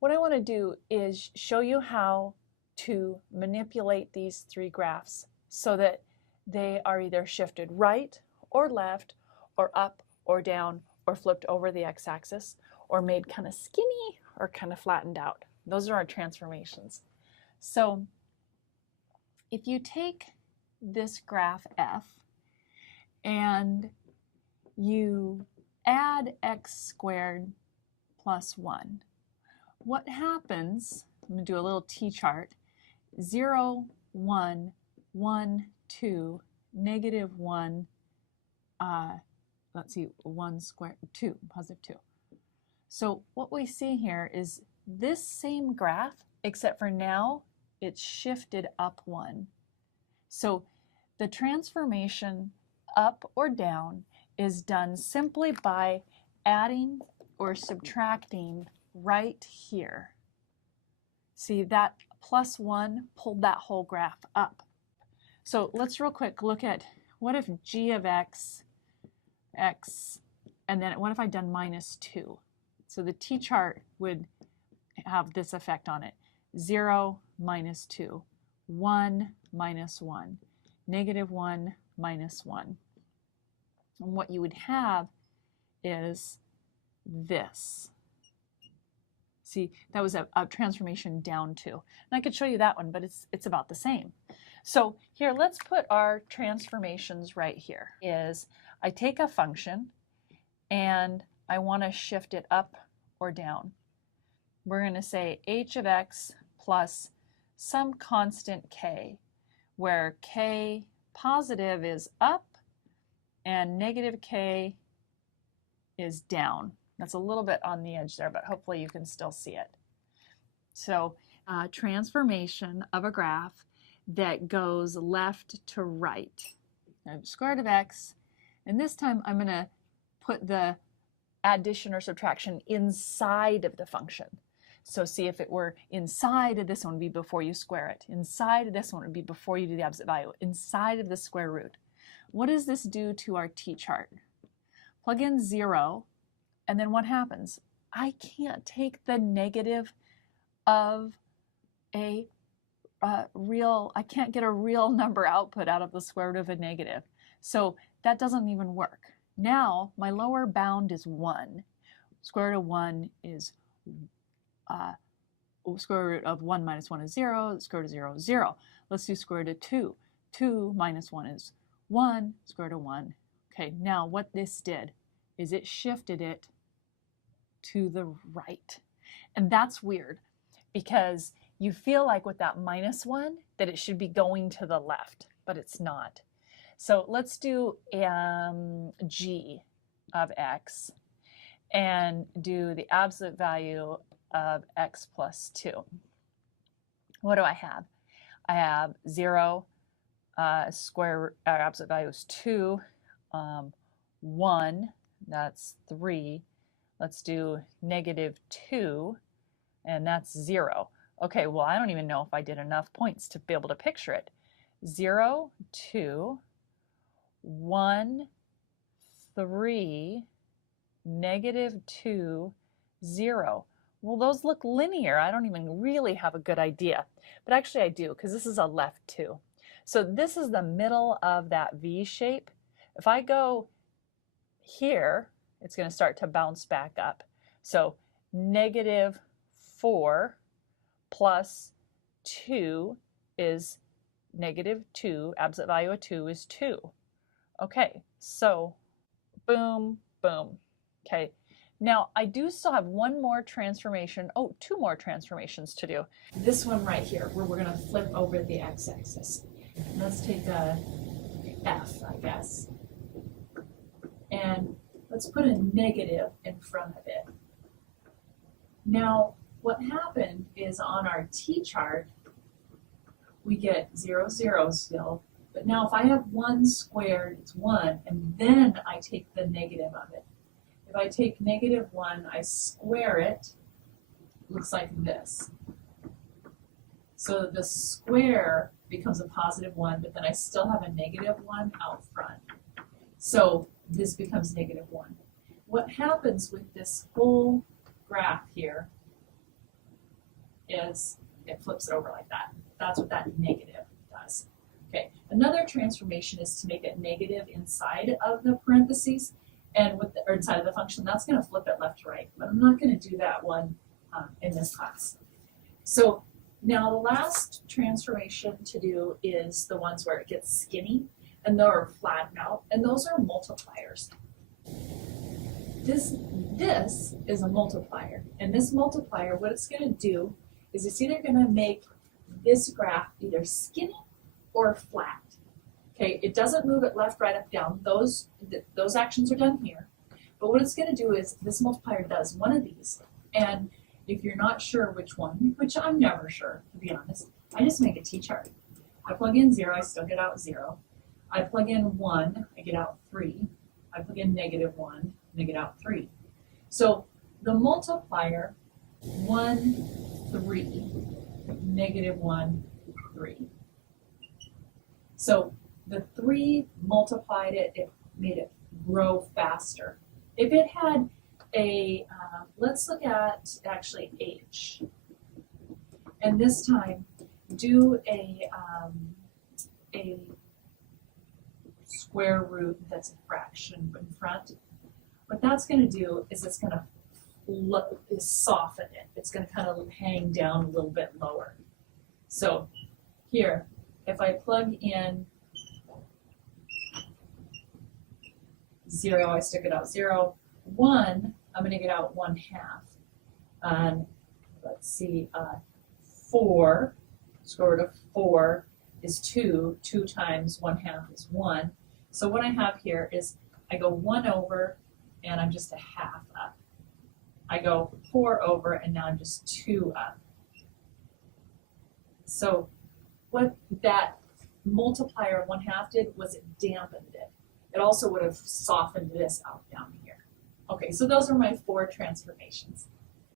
What I want to do is show you how to manipulate these three graphs so that they are either shifted right or left or up or down or flipped over the x-axis or made kind of skinny or kind of flattened out. Those are our transformations. So if you take this graph f and you add x squared plus 1, what happens, I'm going to do a little t-chart, 0, 1, 1, 2, negative 1, let's see, 1 squared, 2, positive 2. So what we see here is this same graph, except for now it's shifted up 1. So the transformation up or down is done simply by adding or subtracting right here. See, that plus 1 pulled that whole graph up. So let's real quick look at what if g of x, and then what if I done minus 2? So the t-chart would have this effect on it. 0 minus 2, 1 minus 1, negative 1 minus 1. And what you would have is this. See, that was a transformation down 2. And I could show you that one, but it's about the same. So here, let's put our transformations right here. Is I take a function and I want to shift it up or down. We're going to say h of x plus some constant k, where k positive is up and negative k is down. That's a little bit on the edge there, but hopefully you can still see it. So transformation of a graph that goes left to right. Square root of x, and this time I'm going to put the addition or subtraction inside of the function. So see, if it were inside of this one, would be before you square it. Inside of this one would be before you do the absolute value. Inside of the square root. What does this do to our t-chart? Plug in 0, and then what happens? I can't take the negative of a real, I can't get a real number output out of the square root of a negative. So that doesn't even work. Now my lower bound is 1. Square root of 1 is square root of 1 minus 1 is 0. Square root of 0 is 0. Let's do square root of 2. 2 minus 1 is 1. Square root of 1. Okay, now what this did is it shifted it to the right. And that's weird because you feel like with that minus 1 that it should be going to the left, but it's not. So let's do g of x and do the absolute value of x plus 2. What do I have? I have 0, absolute value is 2, 1, that's 3. Let's do negative 2, and that's 0. Okay, well, I don't even know if I did enough points to be able to picture it. 0, 2, 1, 3, negative 2, 0. Well, those look linear. I don't even really have a good idea. But actually I do, because this is a left 2. So this is the middle of that V shape. If I go here, it's going to start to bounce back up. So negative 4 plus 2 is negative 2. Absolute value of 2 is 2. Okay, so boom, boom. Okay, now I do still have one more transformation. Oh, two more transformations to do. This one right here, where we're going to flip over the x-axis. Let's take a f, I guess. And let's put a negative in front of it. Now, what happened is on our t-chart, we get 0, 0 still. But now if I have 1 squared, it's 1, and then I take the negative of it. If I take negative 1, I square it, looks like this. So the square becomes a positive 1, but then I still have a negative 1 out front. So this becomes negative 1. What happens with this whole graph here is it flips it over like that. That's what that negative does. Okay, another transformation is to make it negative inside of the parentheses and with the, or inside of the function. That's going to flip it left to right, but I'm not going to do that one in this class. So now the last transformation to do is the ones where it gets skinny and they're flattened out, and those are multipliers. This is a multiplier, and this multiplier, what it's going to do is it's either going to make this graph either skinny or flat. Okay, it doesn't move it left, right, up, down. Those actions are done here. But what it's going to do is this multiplier does one of these, and if you're not sure which one, which I'm never sure, to be honest, I just make a t-chart. I plug in 0, I still get out 0. I plug in 1, I get out 3. I plug in -1, and I get out 3. So the multiplier 1, 3, -1, 3. So the 3 multiplied it, it made it grow faster. If it had a, let's look at actually h, and this time do a square root that's a fraction in front. What that's going to do is it's going to soften it. It's going to kind of hang down a little bit lower. So here, if I plug in 0, I stick it out 0. 1, I'm going to get out 1/2. Let's see, 4, square root of 4 is 2. 2 times 1/2 is 1. So what I have here is I go 1 over, and I'm just a half up. I go 4 over, and now I'm just 2 up. So what that multiplier of 1/2 did was it dampened it. It also would have softened this out down here. Okay, so those are my 4 transformations.